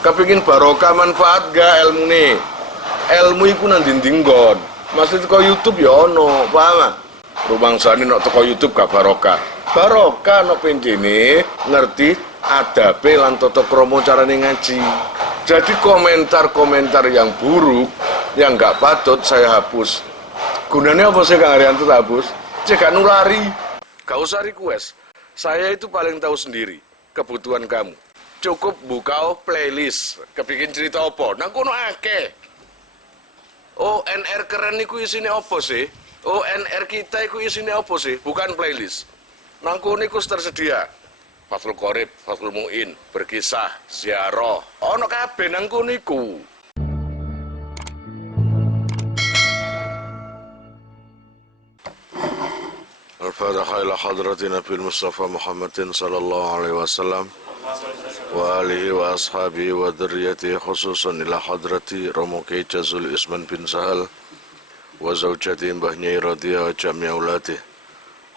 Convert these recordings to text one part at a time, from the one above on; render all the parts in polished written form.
Kepingin barokah manfaat gak ilmu nih? Ilmu iku nang dinding nggon. Maksud teko YouTube ya ono, paham? Rumangsane nek teko YouTube gak barokah. Barokah nek pencene ngerti adabe lan tata krama carane ngaji. Jadi komentar-komentar yang buruk, yang gak patut saya hapus. Gunanya apa sih Kang Arianto tak hapus? Cek gak nulari. Gak usah request. Saya itu paling tahu sendiri kebutuhan kamu. Cukup buka playlist, kepingin cerita apa? Nang kono akeh. ONR keren niku isine apa sih? ONR kita iku isine apa sih? Bukan playlist. Nang kono iku tersedia. Fathul Qorib, Fathul Mu'in, berkisah, ziarah. Ono kabeh nang kono iku. Al-Fatihah ila hadrati Nabi Mustafa Muhammadin sallallahu alaihi wasallam wa alihi wa ashabihi wa dzurriyyatihi khususan ila hadrati Romo Kiai Jazul Isman bin Sahal wa zaujati Mbah Nyai Radhiyah wa jami' auladi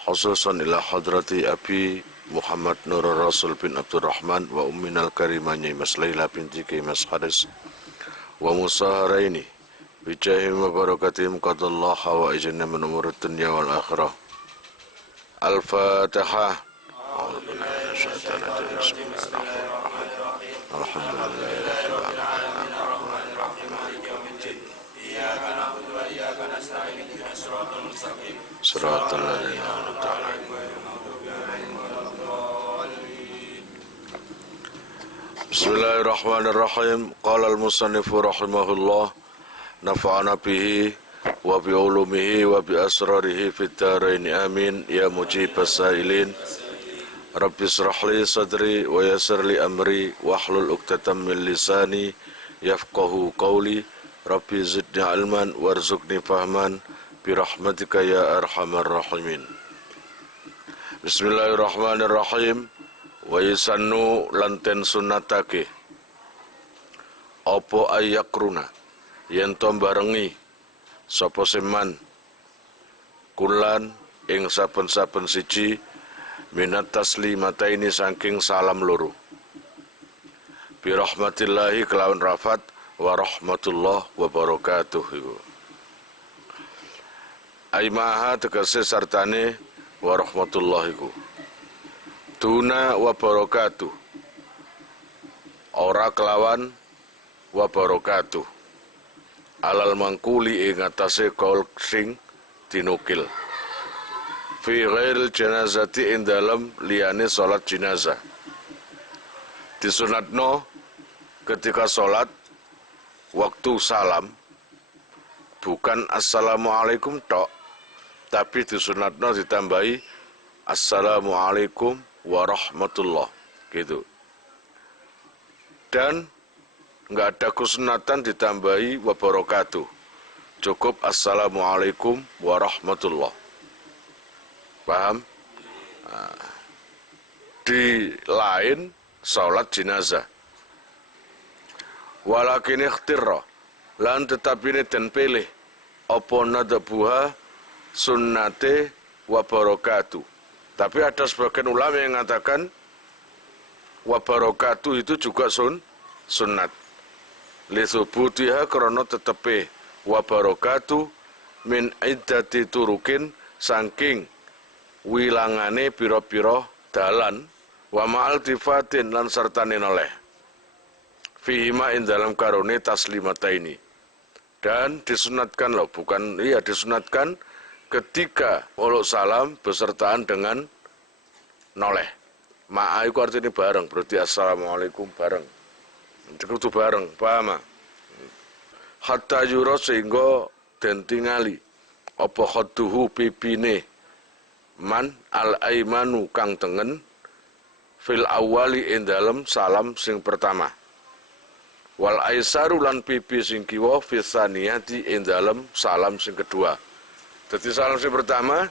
khususan ila hadrati Abi Muhammad Nur Rasul bin Abdurrahman wa umminal karimah Nyai Mas Laila binti Kiai Mas Haris wa musaharaini bijahim wa barakatihim qadallaha wa ijanna min umurud dunya wal akhirah. Al-Fatihah. Bismillahirrahmanirrahim. Qala al-musannifu rahimahullah nafa'ana bihi wa bi ulumihi wa bi asrarihi fid dharain amin ya mujibas sailin rabbi israh li sadri wa yassir li amri wahlul 'uqdatam min lisani yafqahu qawli rabbi zidni ilman warzuqni fahman bi rahmatika ya arhamar rahimin. Bismillahirrahmanirrahim. Wa yusannu lanten sunnatake apa ayakruna yen to barengi sapa seman kulan ing saben-saben siji minat taslimataini saking salam loro bi rahmatillahi kelawan rafat wa rahmatullah wa barakatuh iku aimaha tegese sartane wa rahmatullah iku tuna wa barakatuh ora kelawan wa barakatuh alal mangkuli ing atase kaul sing dinukil fi ghairil janazati ing dalem liyane salat jenazah. Disunatno ketika salat waktu salam bukan assalamualaikum tok, tapi disunatno ditambahi assalamualaikum warahmatullah gitu. Dan enggak ada kesunatan ditambahi wabarakatuh. Cukup assalamualaikum warahmatullah. Paham? Nah, di lain salat jenazah. Walakin ikhtirra lan tetapi ini dan pilih apa nadabuha sunnate wabarakatuh. Tapi ada sebagian ulama yang mengatakan wabarakatuh itu juga sunnat. Lisubutiha krono tetepe wa barakatuh min iddati turukin saking wilangane piro-piro dalan wa ma'al tifatin lan sertane noleh fihima in dalam karone taslimataini. Dan disunatkan loh, bukan iya disunatkan ketika uluk salam besertaan dengan noleh. Ma'a itu artinya bareng, berarti assalamualaikum bareng. Itu bareng, paham? Hatta yura sehingga den tingali apa khadduhu pipine man al-aimanu kang tengen fil awali ing dalem salam sing pertama wal aisaru lan pipi sing kiwa fi tsaniyati ing dalem salam sing kedua. Dadi salam sing pertama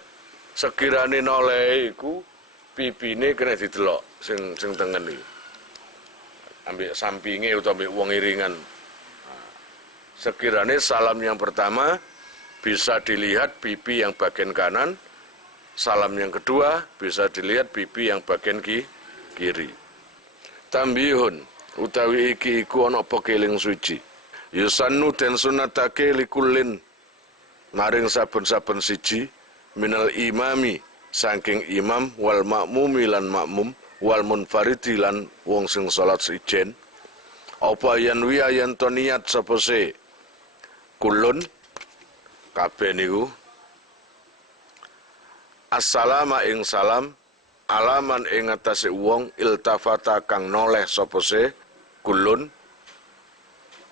sekirane noleh iku pipine kena didelok sing tengen iki. Ambil sampingnya atau ambil wong iringan. Sekiranya salam yang pertama bisa dilihat pipi yang bagian kanan, salam yang kedua bisa dilihat pipi yang bagian kiri. Tambihun, utawi iki iku ana apa keling suci. Yusannu den sunatake likulin maring saben-saben siji minal imami saking imam wal makmumi lan makmum wal munfaridi lan wong sing salat sijen apa yen wiya yen to niat sapa se kulun kabeh niku assalama ing salam alaman ing atase wong iltafata kang noleh sapa se kulun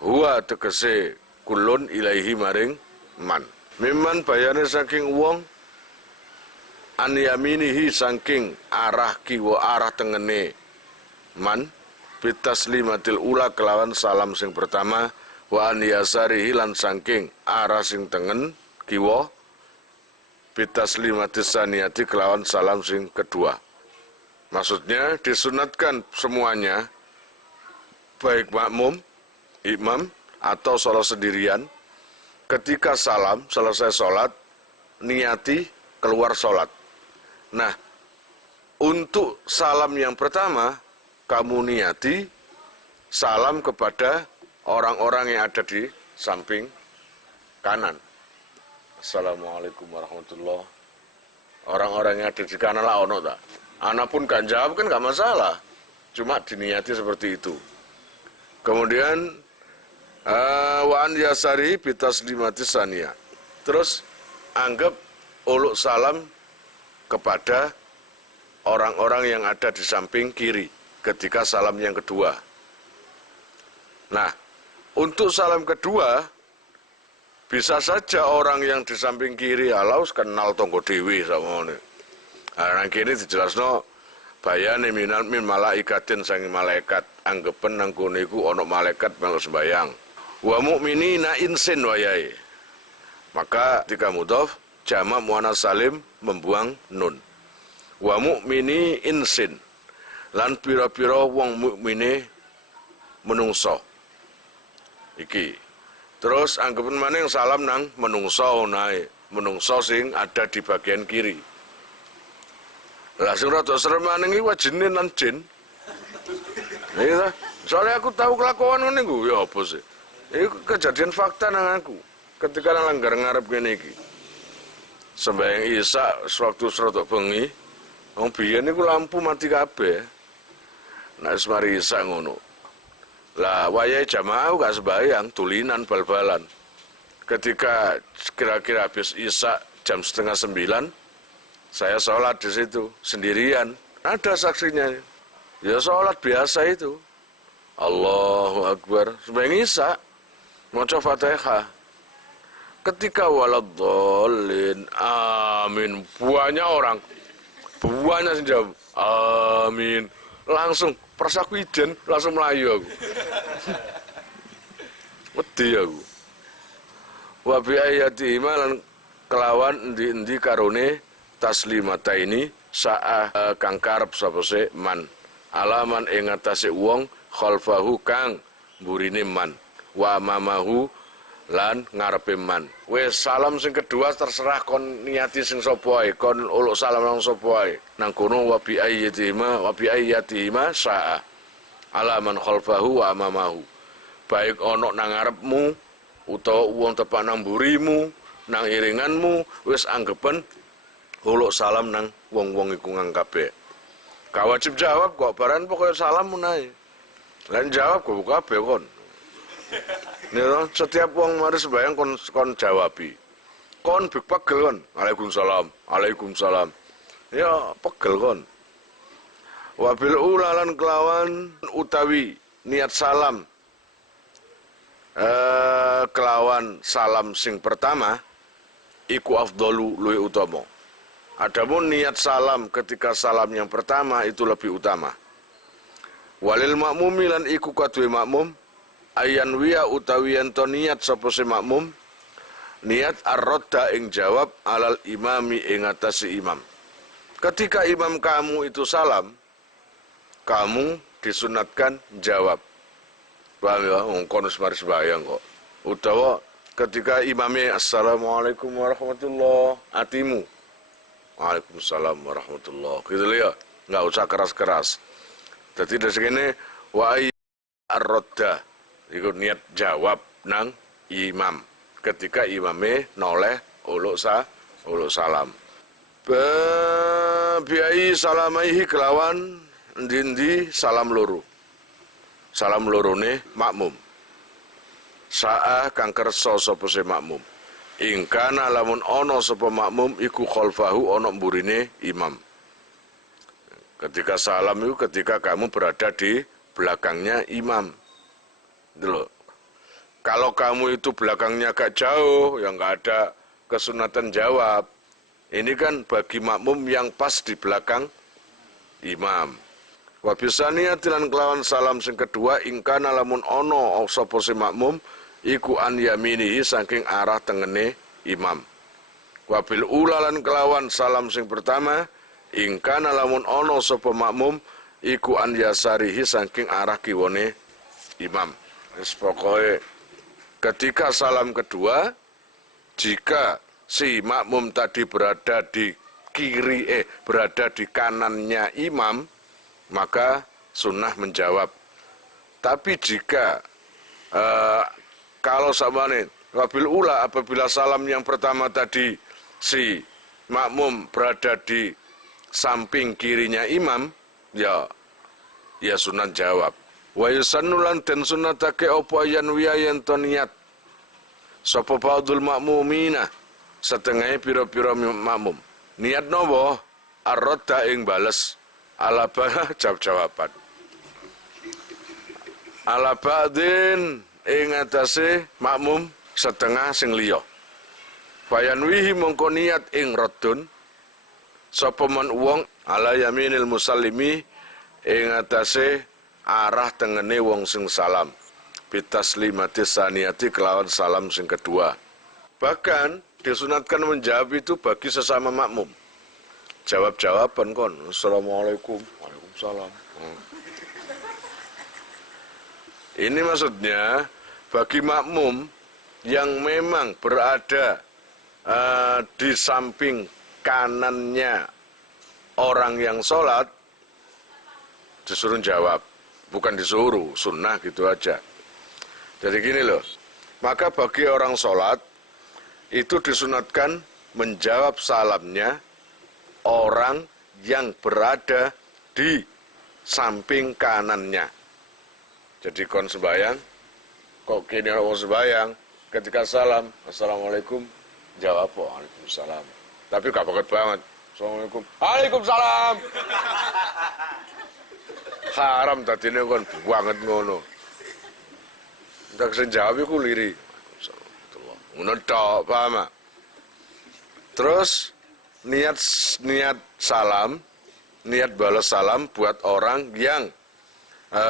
huwa tegese kulun ilaihi maring man miman bayane saking wong an yaminihi saking arah kiwa arah tengene man bitaslimatil ula kelawan salam sing pertama wa an yasarihi lan saking arah sing tengen kiwa bitaslimatis saniyati kelawan salam sing kedua. Maksudnya disunatkan semuanya baik makmum, imam atau sholat sendirian ketika salam selesai sholat niati keluar sholat. Nah, untuk salam yang pertama, kamu niati salam kepada orang-orang yang ada di samping kanan. Assalamualaikum warahmatullahi. Orang-orang yang ada di kanan lah ono tak. Anak pun gak jawab kan gak masalah. Cuma diniati seperti itu. Kemudian wa'an yasari bitaslimati saniyah. Terus anggap uluk salam kepada orang-orang yang ada di samping kiri ketika salam yang kedua. Nah, untuk salam kedua bisa saja orang yang di samping kiri alaus kenal tonggo dewi sama ini. Nah, kini dijelasno bayane min malaikatin sangi malaikat anggepen nang kono iku ana malaikat melu sembayang. Wa mukminina insin wayahe. Maka ketika mudhof jamak muannas salim membuang nun. Wa mukmini insin lan pira-pira wong mukmine menungso. Iki. Terus anggapan maning salam nang menungso nae, menungso sing ada di bagian kiri. Lah sing rada serem maning iki wajine lan jin. Iya, soalnya aku tahu kelakuan ngene iku ya apa sih? Iku kejadian fakta nang aku ketika nang langgar ngarep kene iki. Sembayang Isya sewaktu serodok bengi, wong biyen niku lampu mati kabeh. Nek semari Isya ngono. Lah wayahe jamaah gak sembayang, tulinan bal-balan. Ketika kira-kira habis Isya jam 8:30, saya sholat di situ sendirian. Ada saksinya. Ya sholat biasa itu. Allahu Akbar. Sembayang Isya maca Fatihah. Ketika waladhdallin amin, banyak orang, banyak sing jawab amin, langsung persaku ijen, langsung melayu aku. Wedi aku. Wa bi ayati iman kelawan endi-endi karone taslimata ini sa'a kang karep sapa se man alaman ing atase wong khalfahu kang burine man wa mamahu lan ngarepe man. Wis salam sing kedua terserah kon niati sing sapa ae, kon uluk salam nang sapa ae. Nang kono wa bi ayati ma sa'a. Alaman khalfahu wa amamahu. Baik ana nang ngarepmu utawa wong tepak nang mburimu, nang iringanmu, wis anggepen uluk salam nang wong-wong iku nang kabeh. Gak wajib jawab kok, baran pokoke salam menae. Lan jawab kok kabeh kon. Nih, setiap wong mari sembahyang kon jawabi. Kon bek pegel kon. Waalaikumsalam. Waalaikumsalam. Ya pegel kon. Wabil ulalan kelawan utawi niat salam. Kelawan salam sing pertama iku afdalu luwih utama. Adapun niat salam ketika salam yang pertama itu lebih utama. Walil makmumi lan iku kaduwe makmum ayan wiya utawi ento niat sapa se makmum niat ar-radda ing jawab alal imami ing atase imam. Ketika imam kamu itu salam, kamu disunatkan jawab. Paham ya, kon mari sembahyang kok. Utawa ketika imamnya assalamualaikum warahmatullahi atimu. Waalaikumsalam warahmatullahi. Gitu ya, enggak usah keras-keras. Jadi dari sini wa ar-radda iku niat jawab nang imam ketika imame noleh uluk salam. Biai salamaihi kelawan ndi salam loro. Salam lorone makmum. Sa'a kang kersa sapa se makmum. Ingkana lamun ana sapa makmum iku khalfahu ana mburine imam. Ketika salam itu ketika kamu berada di belakangnya imam. Dulu. Kalau kamu itu belakangnya agak jauh, yang nggak ada kesunatan jawab. Ini kan bagi makmum yang pas di belakang imam. Wa bisaniya tilan kelawan salam sing kedua ingkana lamun ono sapa si makmum iku an yaminihi saking arah tengene imam. Wa bil ulalan kelawan salam sing pertama ingkana lamun ono sapa makmum iku an yasarihi saking arah kiwone imam. Wis pokoke ketika salam kedua jika si makmum tadi berada di berada di kanannya imam, maka sunnah menjawab. Tapi jika kalau samane wabil ula apabila salam yang pertama tadi si makmum berada di samping kirinya imam, ya sunnah jawab. Wa yusannulan den sunnatake apa yan wiyen to niat sapa ba'dul makmumina setengah pira-pira makmum niat nopo ar-radda ing bales ala jawab-jawaban ala ba'din ing atase makmum setengah sing liya fayanwihi mongko niat ing raddun sapa man wong ala yaminil musallimi ing atase arah tengene wong sing salam bitaslimati saniyati kelawan salam sing kedua. Bahkan disunatkan menjawab itu bagi sesama makmum. Jawab-jawaban kon. Assalamualaikum. Waalaikumsalam. Ini maksudnya bagi makmum yang memang berada di samping kanannya orang yang sholat disuruh jawab. Bukan disuruh, sunnah gitu aja. Jadi gini loh, maka bagi orang sholat, itu disunatkan menjawab salamnya orang yang berada di samping kanannya. Jadi kon sembahyang, kok kini orang sembahyang, ketika salam, Assalamualaikum, jawab, Waalaikumsalam. Tapi gak paket banget, Assalamualaikum, Waalaikumsalam. Haram tadi ini kan banget ngono. Tak sejawab iku liri. Ngono tok, paham? Terus niat salam, niat balas salam buat orang yang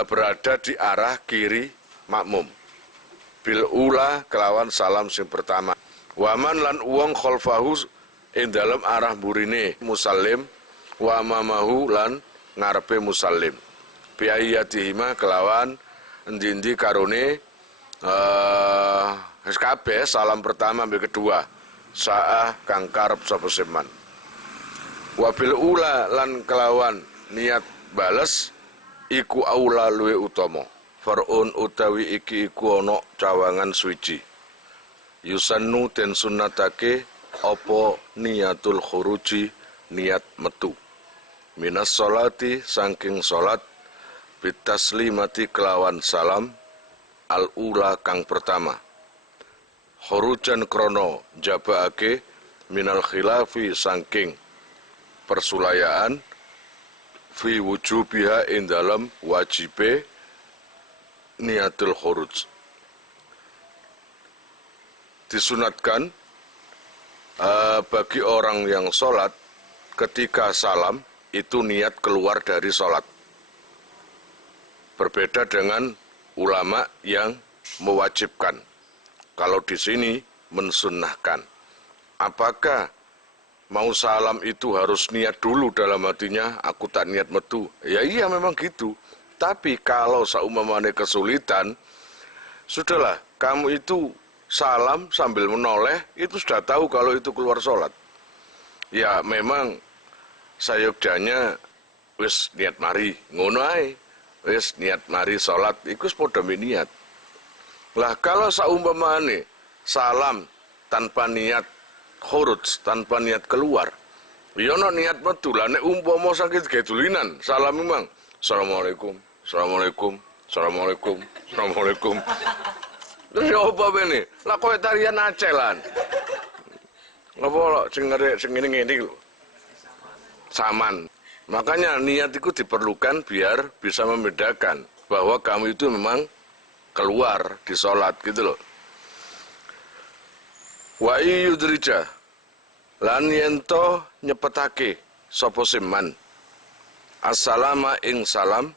berada di arah kiri makmum. Bil ula kelawan salam sing pertama. Waman lan uang khalfahu ing dalam arah burine musallim wa mamahu lan ngarepe musallim. Biayatihima kelawan endi-endi karone kabeh salam pertama ambil kedua saah kang karep sapa seman. Wabil ula lan kelawan niat bales iku aula luwe utama. Farun utawi iki iku ana cawangan suci. Yusannu den sunnatake apa niatul khuruji niat metu. Minas sholati saking salat bitaslimati kelawan salam al-ula kang pertama. Khurujan krono jabaake minal khilafi saking persulayaan fi wujubiha ing dalam wajibe niatul khuruj. Disunatkan bagi orang yang sholat ketika salam itu niat keluar dari sholat. Berbeda dengan ulama yang mewajibkan. Kalau di sini mensunnahkan. Apakah mau salam itu harus niat dulu dalam hatinya, aku tak niat metu? Ya iya memang gitu. Tapi kalau seumpamanya kesulitan, sudahlah kamu itu salam sambil menoleh, itu sudah tahu kalau itu keluar sholat. Ya memang sayokjanya wis niat mari, ngono ae. wis niat mari salat iku padha niat. Lah kalau saumpamane salam tanpa niat khuruj, tanpa niat keluar, ya no niat metu. Lah nek umpama sakit gedulinan, salam memang assalamualaikum, assalamualaikum, assalamualaikum, assalamualaikum. Terus ya apa bene? Lah kowe tarian acelan. Apa sing ngene lho. Saman. Makanya niat itu diperlukan biar bisa membedakan bahwa kamu itu memang keluar di sholat gitu loh. Wa yudrija lan yento nyepetake sapa siman assalama ing salam,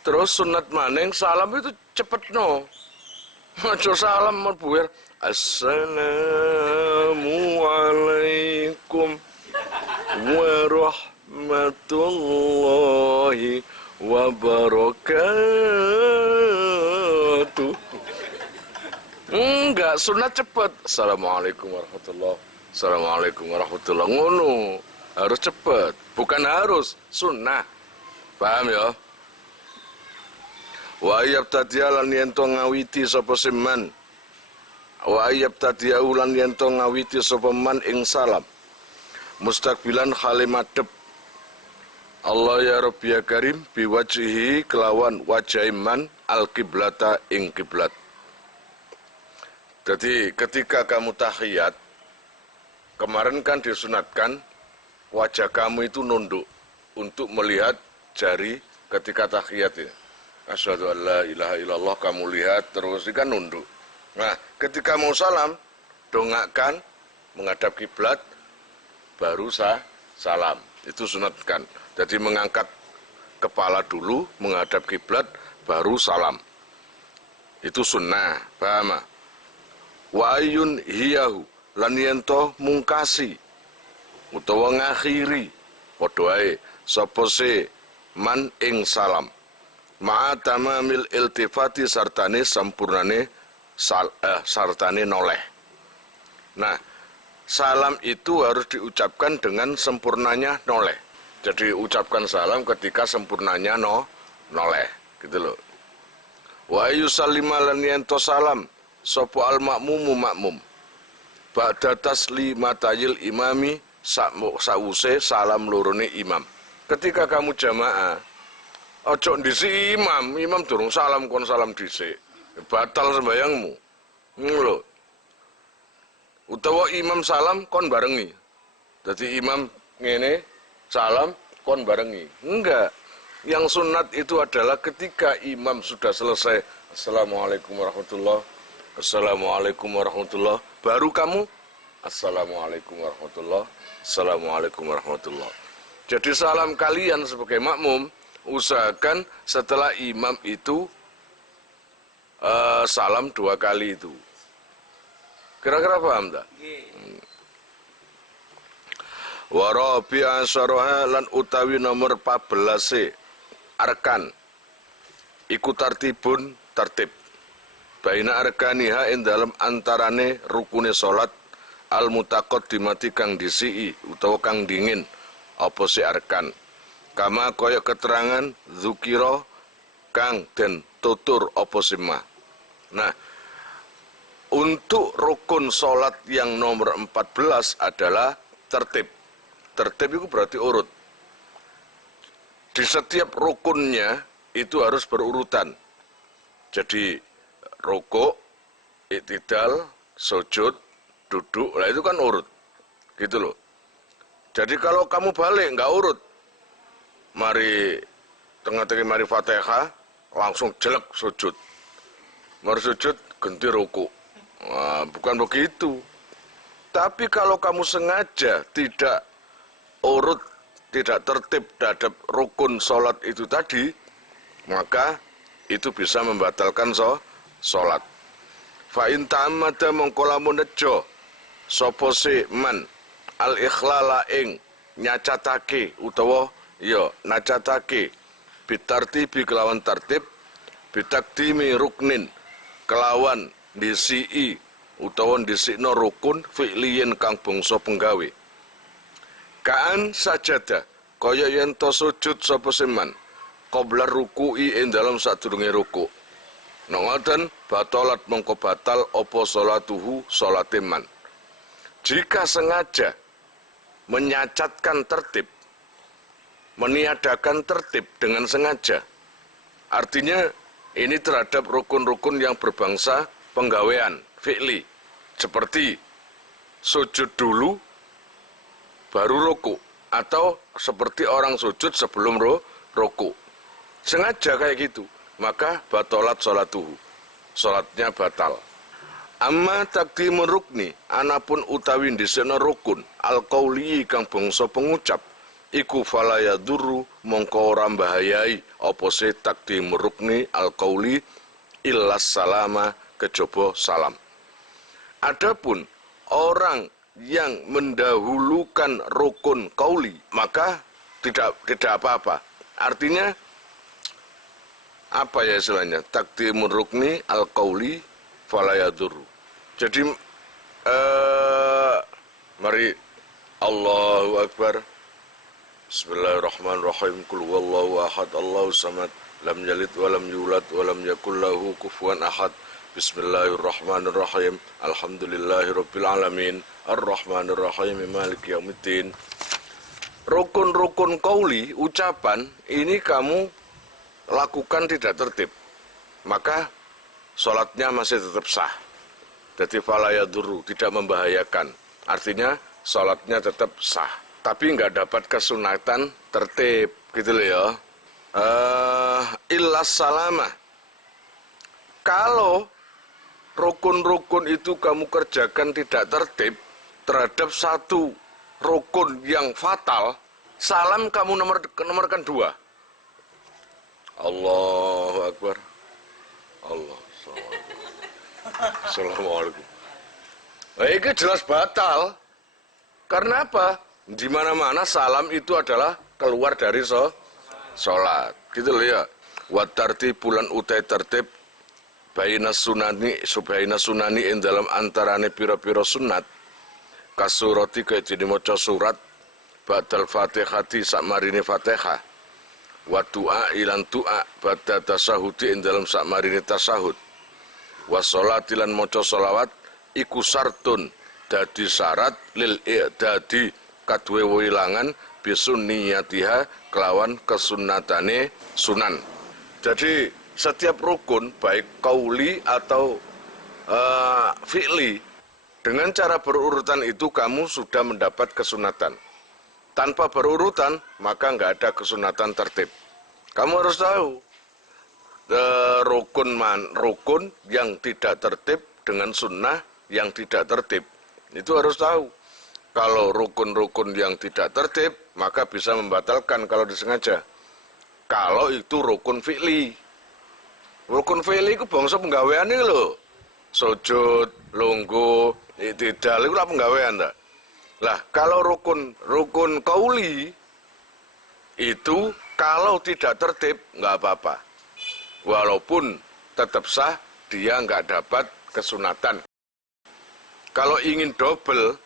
terus sunat maning salam itu cepetno. Aja salam merbuir assalamu alaikum warahmatullahi wabarakatuh. Enggak, sunat cepet. Assalamualaikum warahmatullahi, assalamualaikum warahmatullahi. Ngono, harus cepet. Bukan harus, sunnah. Paham ya? Wa yabtadiya lan yento ngawiti sapa siman. Wa yabtadiya lan yento ngawiti sapa man ing salam. Mustaqbilan khali madhep Allah ya Rabbi ya Karim biwajhihi kelawan wajah iman al-kiblata ing kiblat. Jadi ketika kamu tahiyat, kemarin kan disunatkan wajah kamu itu nunduk untuk melihat jari ketika tahiyat ya. Asyhadu an la ilaha illallah, kamu lihat terus kan nunduk. Nah, ketika mau salam, dongakkan menghadap kiblat baru salam. Itu sunatkan. Jadi mengangkat kepala dulu menghadap kiblat baru salam. Itu sunnah, paham? Wa ayun hiyahu lan yento mungkasi utawa ngakhiri padha ae sapa se man ing salam. Ma tamamil iltifati sartane sampurnane sartane noleh. Nah, salam itu harus diucapkan dengan sempurnanya noleh. Jadi ucapkan salam ketika sempurnanya noleh, gitu loh. Wa yusallima lan yanto salam sapa al makmumu makmum. Ba'da taslimatayil imami sause salam lorone imam. Ketika kamu jamaah, ojo ndisi imam durung salam kon salam dhisik. Batal sembayangmu. Ngono lho. Utawa imam salam kon barengi. Jadi imam ngene salam kon barengi. Enggak. Yang sunat itu adalah ketika imam sudah selesai assalamualaikum warahmatullahi, assalamualaikum warahmatullahi, baru kamu assalamualaikum warahmatullahi, assalamualaikum warahmatullahi. Jadi salam kalian sebagai makmum usahakan setelah imam itu salam 2 kali itu. Kira-kira paham tak? Wa rabi'a syaraha lan utawi nomor 14 arkan iku tartibun tertib baina arkaniha ing dalem antarane rukune salat al mutaqaddimati kang disii utawa kang dingin apa si arkan kama kaya keterangan zukira kang den tutur apa sima. Nah, untuk rukun salat yang nomor 14 adalah tertib. Tertib itu berarti urut. Di setiap rukunnya itu harus berurutan. Jadi rukuk, iktidal, sujud, duduk, lah itu kan urut. Gitu loh. Jadi kalau kamu balik nggak urut, mari tengah-tengah mari Fatihah langsung jelek sujud. Mari sujud ganti rukuk. Nah, bukan begitu. Tapi kalau kamu sengaja tidak urut, tidak tertib terhadap rukun sholat itu tadi, maka itu bisa membatalkan sholat. Fa'in ta'amada mongkolamu nejo sopo si man al-ikhlala ing nyacatake utawa yo nacatake bitartibi kelawan tartib bitakdimi ruknin kelawan disi utawa disikno rukun fi'liyin kang bangsa penggawe. Kaan sajada kaya yen to sujud sapa seman qabla ruku'i ing dalam sadurunge ruku'. Nek ngoten batalat mongko batal apa salatuhu salate man. Jika sengaja menyacatkan tertib, meniadakan tertib dengan sengaja, artinya ini terhadap rukun-rukun yang berbangsa penggawean, fi'li, seperti sujud dulu baru ruku, atau seperti orang sujud sebelum ruku. Sengaja kayak gitu, maka batalat salatuhu, salatnya batal. Amma takdimur rukni, anapun utawi dhisena rukun, al-qauli kang bangsa pengucap, iku fala yadurru mongko ora mbahayai apa se takdimur rukni al-qauli illas salama kejaba salam. Adapun orang yang mendahulukan rukun qauli, maka tidak apa-apa. Artinya apa ya istilahnya? Takdimur rukni al-qauli fala yadurru. Jadi mari Allahu Akbar. Bismillahirrahmanirrahim. Qul huwallahu ahad, Allahu samad, lam yalid wa lam yulad wa lam yakul lahu kufuwan ahad. Bismillahirrahmanirrahim. Alhamdulillahirabbil alamin. Arrahmanirrahim. Maliki yaumiddin. Rukun-rukun qauli, ucapan ini kamu lakukan tidak tertib, maka sholatnya masih tetap sah. Jadi fala yadurru, tidak membahayakan. Artinya sholatnya tetap sah, tapi nggak dapat kesunatan tertib, gitu loh ya. Illas salama. Kalau rukun-rukun itu kamu kerjakan tidak tertib terhadap satu rukun yang fatal, salam kamu nomorkan 2. Allahu Akbar. Allah. Assalamualaikum. Nah, ini jelas batal. Karena apa? Di mana-mana salam itu adalah keluar dari sholat. Gitu loh ya. Wa tartibulan utai tertib baina sunani ing dalam antarane pira-pira sunat. Kasurati kaya dene maca surat ba'dal Fatihati sakmarine Fatihah. Wa du'a ilan du'a ba'da tasahudi ing dalam sakmarine tasahud. Wa sholatilan maca sholawat iku sartun dadi syarat lil i'dadi kadue wilangan bisunniyatiha kelawan kesunnatane sunan. Jadi setiap rukun baik qauli atau fi'li, dengan cara berurutan itu kamu sudah mendapat kesunatan. Tanpa berurutan maka nggak ada kesunatan tertib. Kamu harus tahu rukun yang tidak tertib dengan sunnah yang tidak tertib. Itu harus tahu. Kalau rukun-rukun yang tidak tertib, maka bisa membatalkan kalau disengaja. Kalau itu rukun fi'li. Rukun fi'li itu bangsa penggawean ini loh. Sujud, lungguh, i'tidal, itu lah penggawean. Lah, kalau rukun qauli itu kalau tidak tertib, nggak apa-apa. Walaupun tetap sah, dia nggak dapat kesunatan. Kalau ingin double,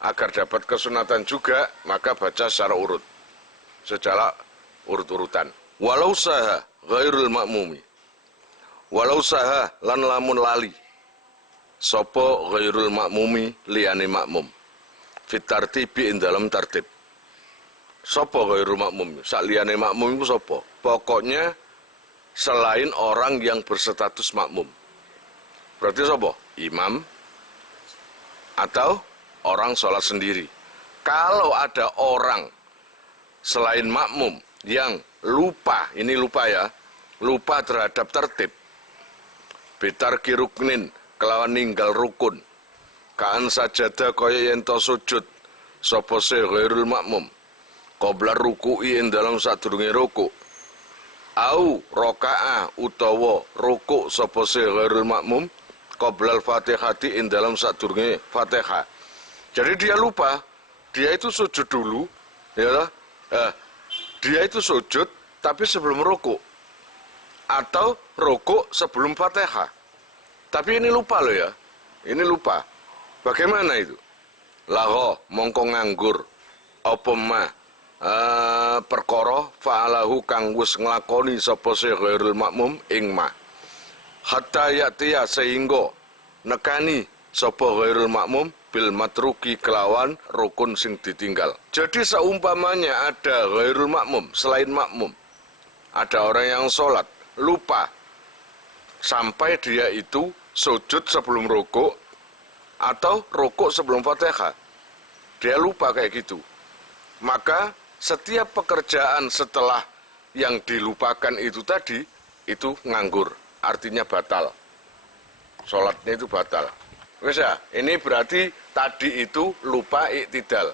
agar dapat kesunatan juga, maka baca secara urut. Secara urut-urutan. Walau saha ghairul ma'mumi. Walau saha lan lamun lali. Sopo ghairul ma'mumi liyane makmum. Fit tartibi ing dalam tertib. Sopo ghairul ma'mum? Sak liyane makmum itu sopo? Pokoknya selain orang yang berstatus makmum. Berarti sopo? Imam atau orang sholat sendiri. Kalau ada orang selain makmum yang lupa, ini lupa ya, lupa terhadap tertib, bitarki ruknin, kelawan ninggal rukun, kaan sajada kaya yento sujud, sopo se ghairul makmum, qabla ruku'i ing dalam sadurunge ruku', au roka'a utawa ruku' sopo se ghairul makmum, qabla al-fatihati ing dalam sadurunge fatihah. Jadi dia lupa, dia itu sujud dulu, ya, dia itu sujud tapi sebelum ruku', atau ruku' sebelum fatihah. Tapi ini lupa loh ya, ini lupa. Bagaimana itu? Laho mongko nganggur, apa ma perkara fa'alahu kang wis nglakoni sapa ghairul makmum ing ma hatta ya'tiya sehingga nekani sapa ghairul makmum bil matruki kelawan rukun sing ditinggal. Jadi seumpamanya ada ghairul makmum selain makmum, ada orang yang sholat lupa sampai dia itu sujud sebelum rukuk atau rukuk sebelum Fatihah, dia lupa kayak gitu, maka setiap pekerjaan setelah yang dilupakan itu tadi, itu nganggur, artinya batal. Sholatnya itu batal. Wes ya, ini berarti tadi itu lupa iktidal.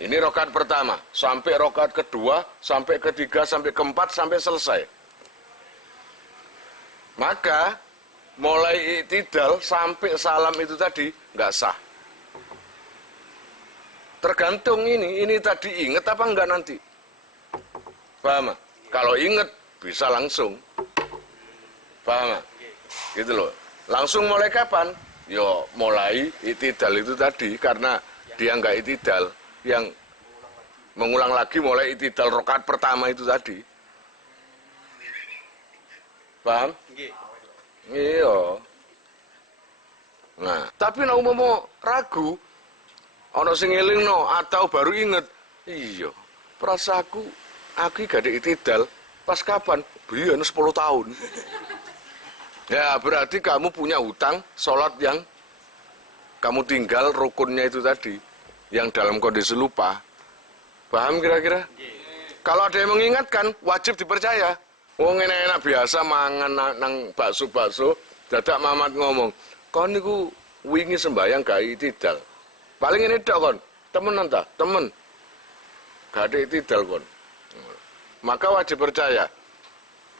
Ini rakaat pertama, sampai rakaat kedua, sampai ketiga, sampai keempat, sampai selesai. Maka, mulai iktidal sampai salam itu tadi, nggak sah. Tergantung ini tadi inget apa enggak nanti. Paham? Kalau inget bisa langsung. Paham? Gitu loh. Langsung mulai kapan? Yo mulai iktidal itu tadi, karena dia enggak iktidal, yang mengulang lagi mulai iktidal rakaat pertama itu tadi. Paham? Iya. Nah, tapi nek umpama ragu, ana sing elingno atau baru inget, iya, prasaku aku gak ada iktidal pas kapan? Biyen 10 tahun. Ya, berarti kamu punya hutang sholat yang kamu tinggal rukunnya itu tadi, yang dalam kondisi lupa. Paham kira-kira? Kalau ada yang mengingatkan, wajib dipercaya. Wong enak-enak biasa mangan nang bakso-bakso, dadak Mamat ngomong, "Kon niku wingi sembayang gak iktidal." Paling ini tok kon, temenan ta? Temen. Gak ada iktidal kon. Maka wajib percaya.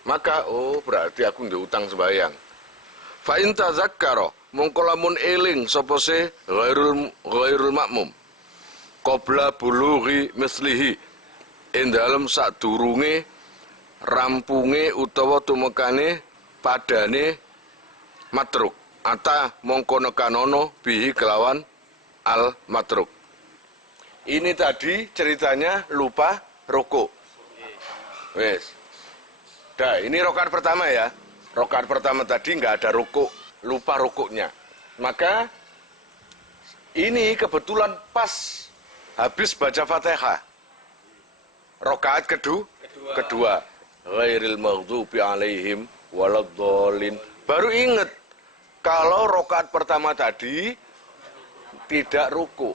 Maka oh berarti aku ndek utang sembayang. Fa in tazakkara mongko lamun eling sapa se ghairul makmum qabla bulughi mislihi ing dalem sadurunge rampunge utawa tumekane padane matruk ata mongko nekanono bihi kelawan al matruk. Ini tadi ceritanya lupa rukuk. Wes. Dah, ini rakaat pertama ya. Rakaat pertama tadi nggak ada rukuk, lupa rukuknya. Maka ini kebetulan pas habis baca Fatihah. Rakaat kedua. Ghairil maghdubi alaihim waladhdallin. Baru ingat kalau rakaat pertama tadi tidak ruku,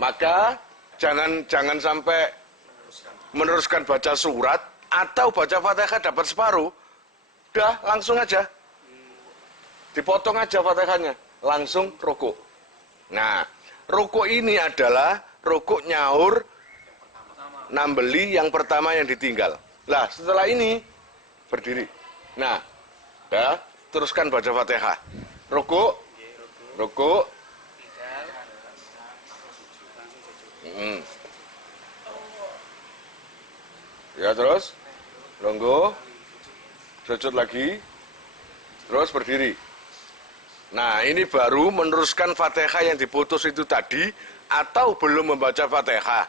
maka jangan sampai meneruskan baca surat atau baca Fatihah dapat separuh, udah langsung aja dipotong aja Fatihahnya, langsung ruku. Nah, ruku ini adalah ruku nyaur nambeli yang pertama yang ditinggal. Lah setelah ini berdiri. Nah, ya teruskan baca Fatihah, ruku. Ya terus, longgo, sujud lagi, terus berdiri. Nah ini baru meneruskan Fatihah yang diputus itu tadi, atau belum membaca Fatihah.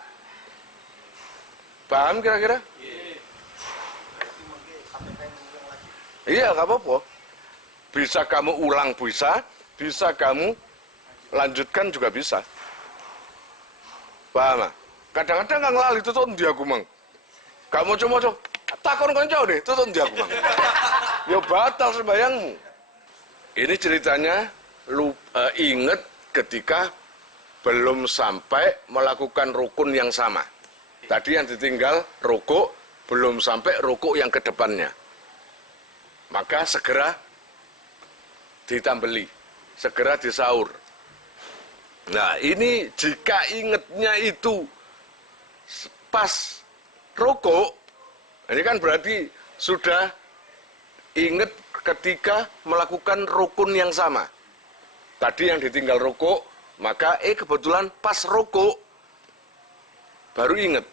Paham kira-kira? Iya, gak apa-apa. Bisa kamu ulang bisa kamu lanjutkan juga bisa. Paham? Kadang-kadang nggak ngelali itu tuh dia kumang. Kamu cuma takon konco deh, itu tuh dia kumang. Ya batal sembayangmu. Ini ceritanya inget ketika belum sampai melakukan rukun yang sama. Tadi yang ditinggal rukuk, belum sampai rukuk yang ke depannya. Maka segera ditambeli, segera disaur. Nah ini jika ingetnya itu pas rukuk, ini kan berarti sudah inget ketika melakukan rukun yang sama. Tadi yang ditinggal rukuk, maka kebetulan pas rukuk baru inget.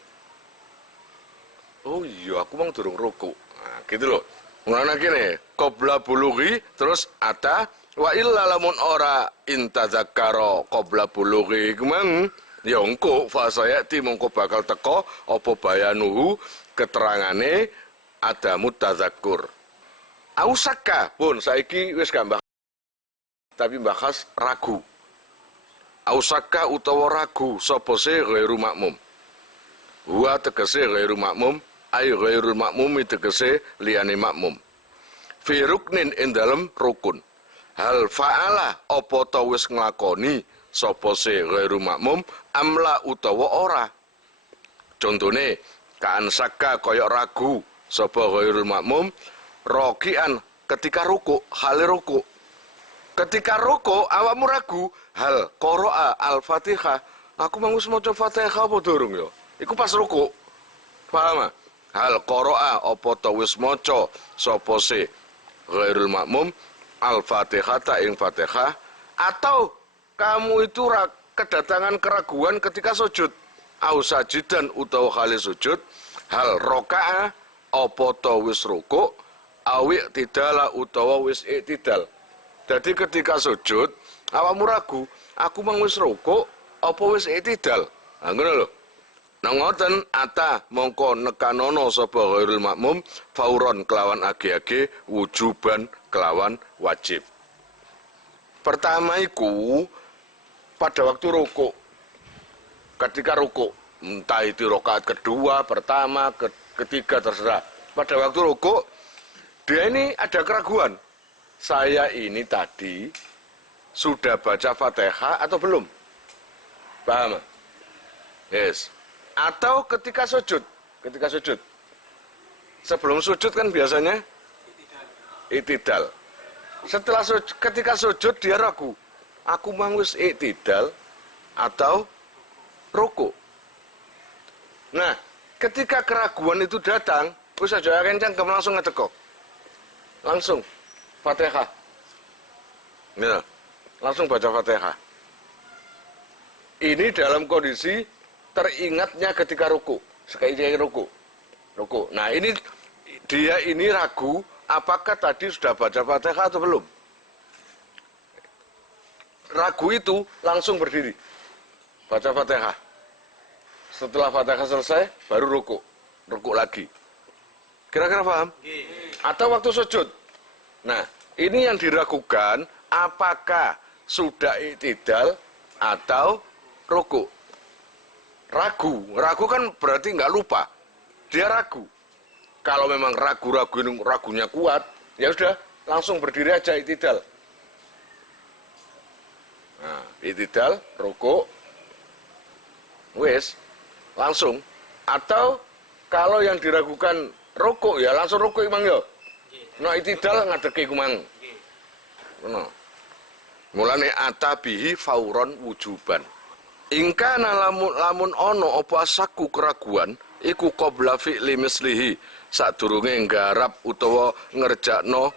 Oh iya, aku mau durung rukuk. Nah, gitu loh. Ngana gini, qabla bulughi terus ata wa illa lamun ora intazakkara qabla bulughi kumang Ya engko fasayati mongko bakal teko apa bayanuhu keterangane adamu tazakkur. Ausaka pun saiki wis gak mbah tapi bahas ragu. Ausaka utawa ragu sapa se ghairu makmum. Wa tegese ghairu makmum, ay ghairul makmum tegese liyane makmum. Fi ruknin ing dalem rukun. Hal fa'ala apa ta wis nglakoni sapa se ghairu makmum amla utawa ora. Contone kaan saka kaya ragu sapa ghairul makmum rokian ketika ruku, hal ruku. Ketika ruku awakmu ragu hal qira'a al-Fatihah. Aku mau maca Fatihah apa durung ya? Iku pas ruku. Paham? Hal qira'a apa ta wis maca sapa se ghairul makmum al-Fatihah ta ing Fatihah atau kamu itu kedatangan keraguan ketika sujud. Au sajidan utawa kali sujud hal roka'a apa ta wis ruku awi tidala utawa wis iktidal. Jadi ketika sujud, awakmu ragu, aku mang wis rukuk apa wis iktidal. Ha ngono lho. Nang ngoten ata mongko nekanono sapa ghairul makmum fauron kelawan age-age wujuban kelawan wajib. Pertama iku pada waktu rukuk. Ketika rukuk, entah itu rakaat kedua, pertama, ketiga terserah. Pada waktu rukuk dia ini ada keraguan. Saya ini tadi sudah baca Fatihah atau belum? Paham? Yes. Atau ketika sujud. Sebelum sujud kan biasanya iktidal. Setelah ketika sujud dia ragu. Aku mau wis iktidal atau ruku. Nah, ketika keraguan itu datang, wis aja kencang langsung ngedekok. Langsung Fatihah. Ya, langsung baca Fatihah. Ini dalam kondisi teringatnya ketika ruku. Sekali dia ruku. Nah, ini dia ini ragu apakah tadi sudah baca Fatihah atau belum. Ragu itu langsung berdiri. Baca Fatihah. Setelah Fatihah selesai baru ruku. Ruku lagi. Kira-kira paham? Atau waktu sujud. Nah, ini yang diragukan apakah sudah iktidal atau ruku. Ragu kan berarti nggak lupa. Dia ragu. Kalau memang ragunya kuat, ya sudah langsung berdiri aja iktidal. Nah, iktidal, ruku, wis langsung. Atau kalau yang diragukan ruku ya langsung ruku imang yo. No iktidal ngadeki kumang. Ngono. Mulane atabihi fauron wujuban. Ingkana lamun ono apa asaku keraguan iku qabla fi'li mislihi sadurunge nggarap utawa ngerjakno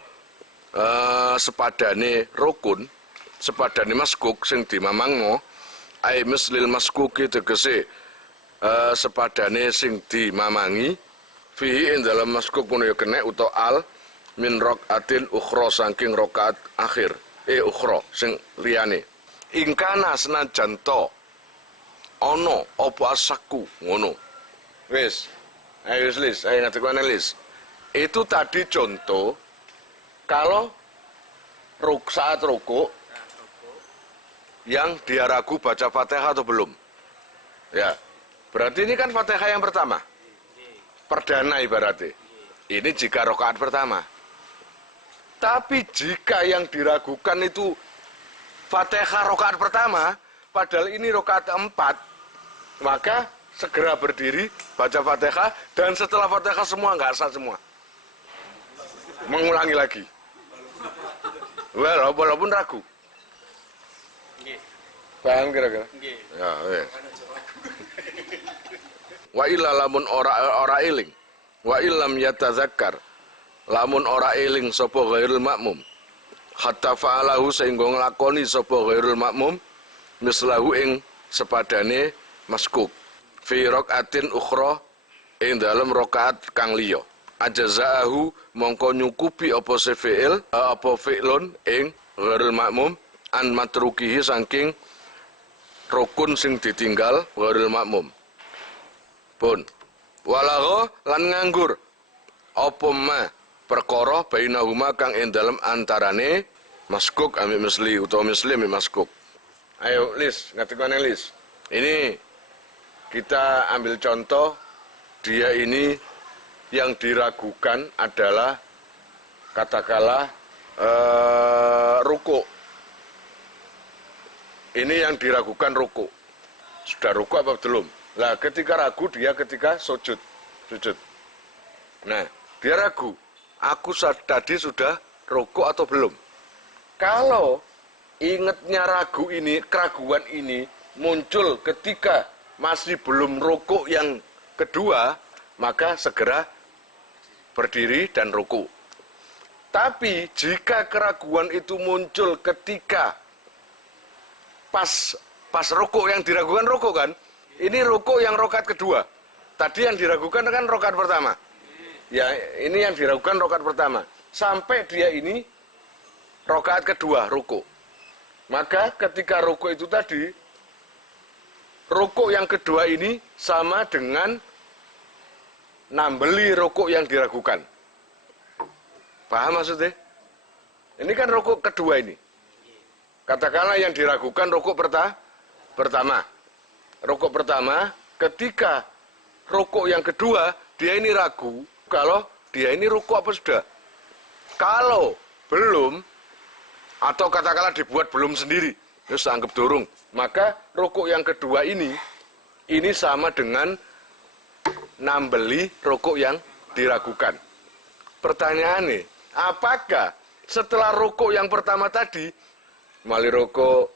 sepadane rukun, sepadane maskuk sing dimamangno ai mislil maskuki tegese sepadane sing dimamangi fihi ing dalam maskuk ngono ya kena utawa al min rakaatin ukhra saking rakaat akhir ukhra sing liyane ingkana senajan to ana apa asaku ngono wis ayo lis ayo ngatekane lis itu tadi contoh kalau saat rukuk yang dia ragu baca Fatihah atau belum ya berarti ini kan Fatihah yang pertama perdana ibaratnya ini jika rakaat pertama. Tapi jika yang diragukan itu Fatihah rakaat pertama, padahal ini rakaat keempat, maka segera berdiri, baca Fatihah, dan setelah Fatihah semua nggak sah semua. Mengulangi lagi. Walaupun ragu. Paham kira-kira? Ya, ya. Wa illa lamun ora iling, wa illam yatazakkar. Lamun ora eling sapa ghairul makmum hatta fa'alahu sehingga nglakoni sapa ghairul makmum mislahu ing sepadane maskuk fi rakaatin ukhra ing dalem rakaat kang liya ajazaahu mongko nyukupi apa fi'il apa fi'lun ing ghairul makmum an matrukihi saking rukun sing ditinggal ghairil makmum. Pun walaho lan nganggur apa ma perkara bainahuma kang ing dalem antarane maskuk ami misli utawa misli ami maskuk. Ayo Lis, ngerti mana Lis? Ini kita ambil contoh, dia ini yang diragukan adalah katakanlah ruku. Ini yang diragukan ruku. Sudah ruku apa belum? Lah ketika ragu dia ketika sujud. Nah, dia ragu. Aku tadi sudah ruku atau belum? Kalau ingatnya ragu ini, keraguan ini muncul ketika masih belum ruku yang kedua, maka segera berdiri dan ruku. Tapi jika keraguan itu muncul ketika pas ruku, yang diragukan ruku kan, ini ruku yang rokaat kedua. Tadi yang diragukan kan rokaat pertama. Ya, ini yang diragukan rokaat pertama. Sampai dia ini rokaat kedua ruku. Maka ketika ruku itu tadi, ruku yang kedua ini sama dengan nambeli ruku yang diragukan. Paham maksudnya? Ini kan ruku kedua ini. Katakanlah yang diragukan ruku pertama. Ruku pertama, ketika ruku yang kedua, dia ini ragu kalau dia ini ruku apa sudah. Kalau belum, atau katakanlah dibuat belum sendiri, terus anggap dorong, maka ruku yang kedua ini sama dengan nambeli ruku yang diragukan. Pertanyaannya, apakah setelah ruku yang pertama tadi, mali ruku,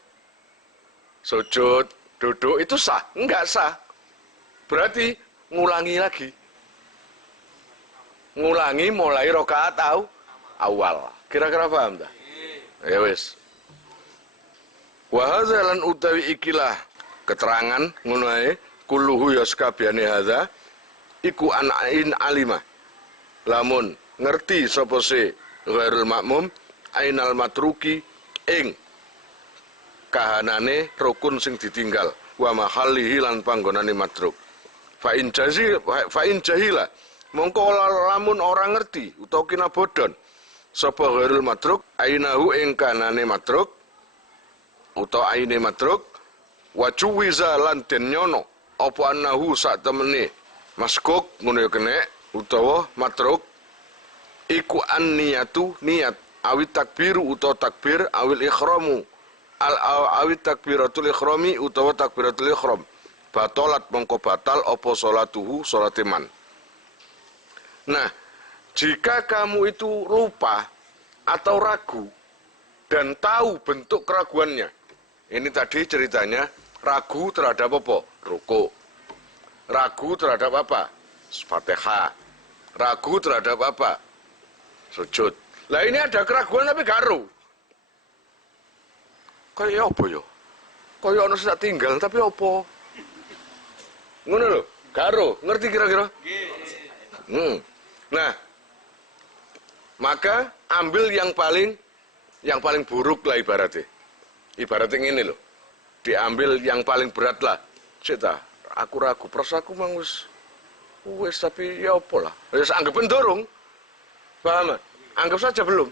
sujud, duduk, itu sah? Enggak sah. Berarti ngulangi lagi. Ngulangi mulai rakaat awal. Kira-kira paham tak? Ya wis. Wa hadza lan utawi ikilah keterangan ngono ae kulluhu yaskabiyane hadza iku anain alimah. Lamun ngerti sapa se ghairul makmum ainal matruki ing kahanane rukun sing ditinggal wa mahallihi lan panggonane matruk. Fa in jahila mongko lamun orang ngerti utawa kina bodon sapa ghairul matruk ainahu ing kanane matruk utawa aine matruk wa cuwiza lan den nyono apa annahu sak temene maskuk ngono ya kene utawa matruk iku anniyatu niat awit takbiru utawa takbir awil ikhramu awit takbiratul ikhrami utawa takbiratul ikhram batalat mongko batal apa salatuhu salate man. Nah, jika kamu itu lupa atau ragu dan tahu bentuk keraguannya, ini tadi ceritanya ragu terhadap apa? Ruku. Ragu terhadap apa? Fatihah. Ragu terhadap apa? Sujud. Lah ini ada keraguan tapi garu. Kayak apa ya? Kayak ono sing tinggal tapi apa? Ngono lho, garu. Ngerti kira-kira? Nah, maka ambil yang paling buruk lah ibaratnya. Ibaratnya ini loh. Diambil yang paling berat lah. Cita, aku ragu, perasaanku mang wis tapi ya apa lah. Ya anggap pendorong. Paham? Anggap saja belum.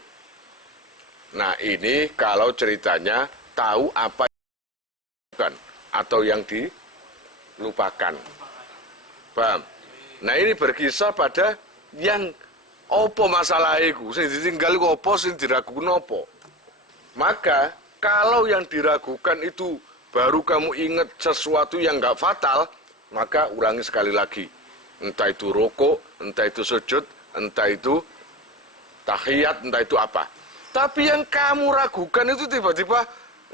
Nah, ini kalau ceritanya tahu apa yang atau yang dilupakan. Paham? Nah, ini berkisah pada yang opo masalah iku sing ditinggal iku opo sing diragukan opo. Maka kalau yang diragukan itu baru kamu ingat sesuatu yang enggak fatal, maka ulangi sekali lagi. Entah itu rukuk, entah itu sujud, entah itu tahiyat, entah itu apa. Tapi yang kamu ragukan itu tiba-tiba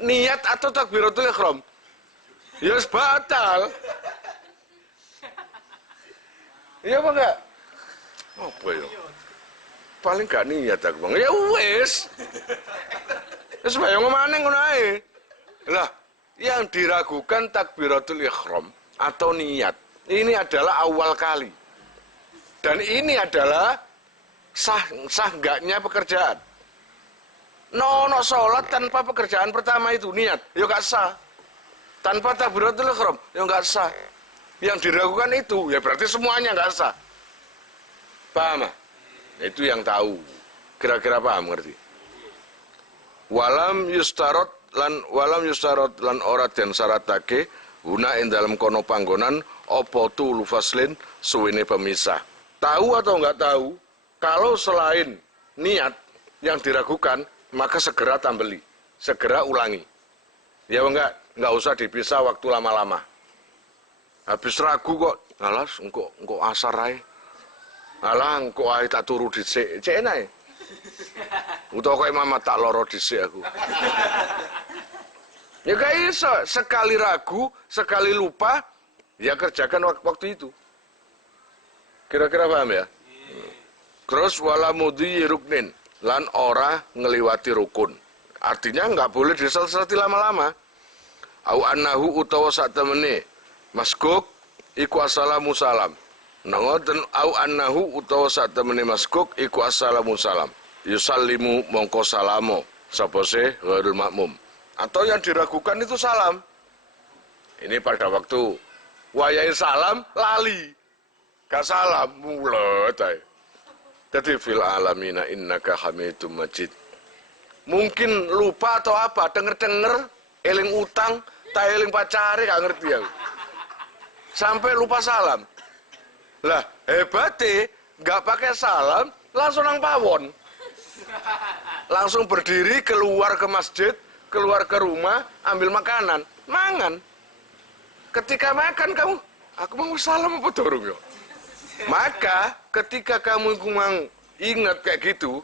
niat atau takbiratul ihram. Ya batal. Iya apa enggak? Apa ya? Paling gak niat aku bang. Ya wes. Wes bayang ngomane ngono ae. Lah, yang diragukan takbiratul ihram atau niat. Ini adalah awal kali. Dan ini adalah sah enggaknya pekerjaan. No sholat tanpa pekerjaan pertama itu niat. Ya gak sah. tanpa takbiratul ihram, ya nggak sah. Yang diragukan itu, ya berarti semuanya nggak sah. Paham? Itu yang tahu. Kira-kira paham ngerti? Walam yustarot lan ora den syaratake guna ing dalam kono panggonan apa tulu faslin suwene pemisah. Tahu atau nggak tahu, kalau selain niat yang diragukan, maka segera tambeli, segera ulangi. Ya nggak usah dipisah waktu lama-lama. Habis ragu kok, alas engko asar ae. Alah engko ae tak turu dhisik, cek enak. Utawa kok mama tak loro dhisik aku. Ya gak iso, sekali ragu, sekali lupa, ya kerjakan waktu itu. Kira-kira paham ya? Terus wala mudhi ruknin, lan ora ngeliwati rukun. Artinya nggak boleh diselesati lama-lama. Au annahu utawa sak temene maskuk iku assalamu salam. Nangoten au annahu utawa sak temene maskuk iku assalamu salam. Yusallimu mongko salamo sapa se ghairul makmum. Atau yang diragukan itu salam. Ini pada waktu wayahe salam lali. Gak salam mulet ae. Dadi fil alamina innaka hamidum majid. Mungkin lupa atau apa, denger-denger eling utang, tak eling pacare gak ngerti aku. Sampai lupa salam. Lah, hebatnya gak pakai salam, langsung nang pawon. Langsung berdiri keluar ke masjid, keluar ke rumah, ambil makanan, mangan. Ketika makan kamu, aku mau salam apa dorong ya? Maka ketika kamu ingat kayak gitu,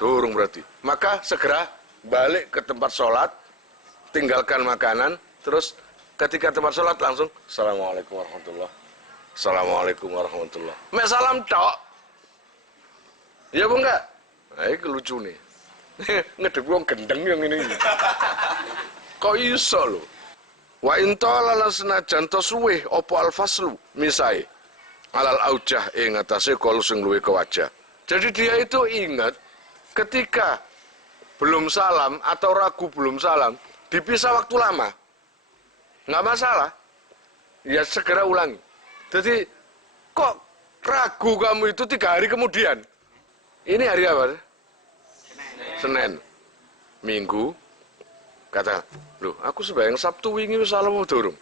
dorong berarti. Maka segera balik ke tempat sholat, tinggalkan makanan, terus ketika tempat sholat langsung Assalamualaikum warahmatullahi. Assalamualaikum warahmatullahi. Mek salam tok. Ya bu enggak? Nah, ini lucu nih. Ngedep wong gendeng yang ini. Kok iso lho? Wa intala lan senajan to suwe apa alfaslu misai alal aujah ing atase kala sing luwih ke wajah. Jadi dia itu ingat ketika belum salam atau ragu belum salam dipisah waktu lama. Nggak masalah. Ya segera ulangi. Jadi kok ragu kamu itu 3 hari kemudian? Ini hari apa? Senin. Minggu. Kata, loh aku sembahyang Sabtu wingi wis salam durung.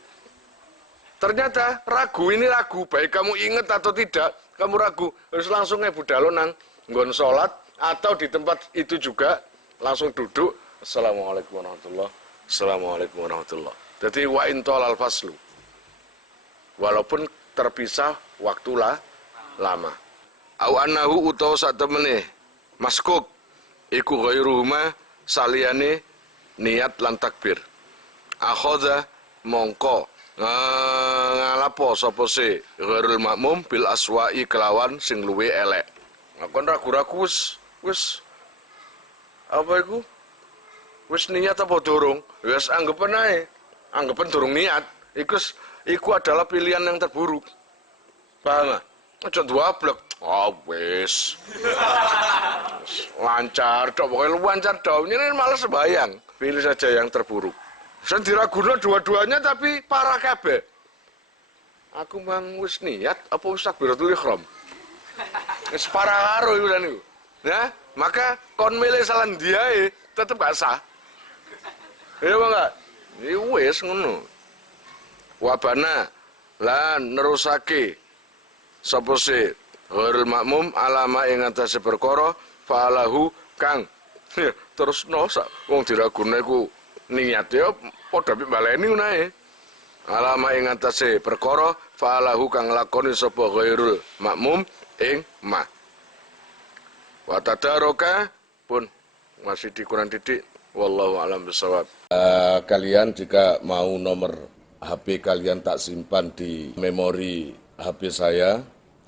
Ternyata ragu ini ragu, baik kamu ingat atau tidak, kamu ragu, harus langsung budalo nang nggon salat atau di tempat itu juga langsung duduk. Assalamualaikum warahmatullahi. Assalamualaikum warahmatullahi. Jadi wa intolal faslu. Walaupun terpisah waktu lama. Au annahu utawa sak temene maskuk iku ghairuhuma saliyane niat lan takbir. Akhadha mongko ngalapo sapa se ghairul makmum bil aswa'i kelawan sing luwe elek. Kon ragu-ragu wis apa iku? Wis niat apa durung? Wis anggapan ae. Anggapan durung niat. Iku adalah pilihan yang terburuk. Paham? Aja dwablek. Oh wis. Lancar tok, pokoknya lancar tok. Ini malah sembayang. Pilih saja yang terburuk. Sen diraguna dua-duanya tapi parah kabeh. Aku mang wis niat apa wis takbiratul ihram? Wis parah karo iku niku. Ya, maka kon milih salan diae tetep gak sah. Ya enggak? Iki wis ngono. Wabana lan nerusake sapa se ghairul makmum alama ing atase perkara fa'alahu kang terus sak wong diragune iku niat ya padha baleni unae alama ing atase perkara fa'alahu kang lakoni sapa ghairul makmum ing ma wa tadaroka pun masih dikurang titik wallahu alam bisawab. Kalian jika mau nomor HP kalian tak simpan di memori HP saya,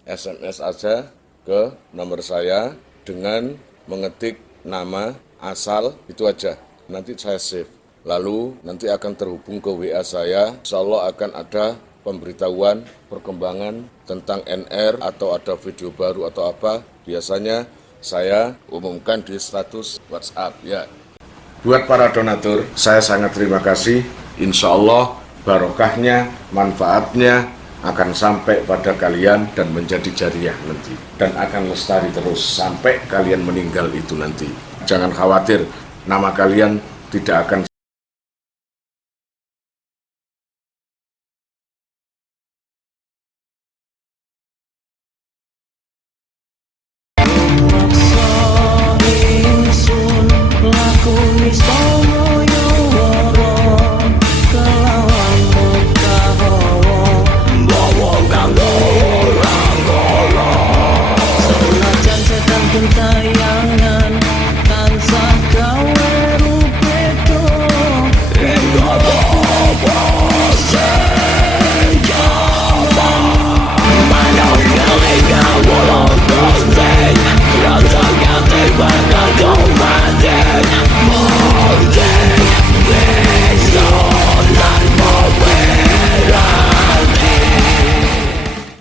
SMS aja ke nomor saya dengan mengetik nama asal itu aja. Nanti saya save. Lalu nanti akan terhubung ke WA saya. Insya Allah akan ada pemberitahuan perkembangan tentang NR atau ada video baru atau apa. Biasanya saya umumkan di status WhatsApp ya. Buat para donatur, saya sangat terima kasih. Insya Allah barokahnya, manfaatnya akan sampai pada kalian dan menjadi jariah nanti, dan akan lestari terus sampai kalian meninggal itu nanti. Jangan khawatir, nama kalian tidak akan Senajan setan pun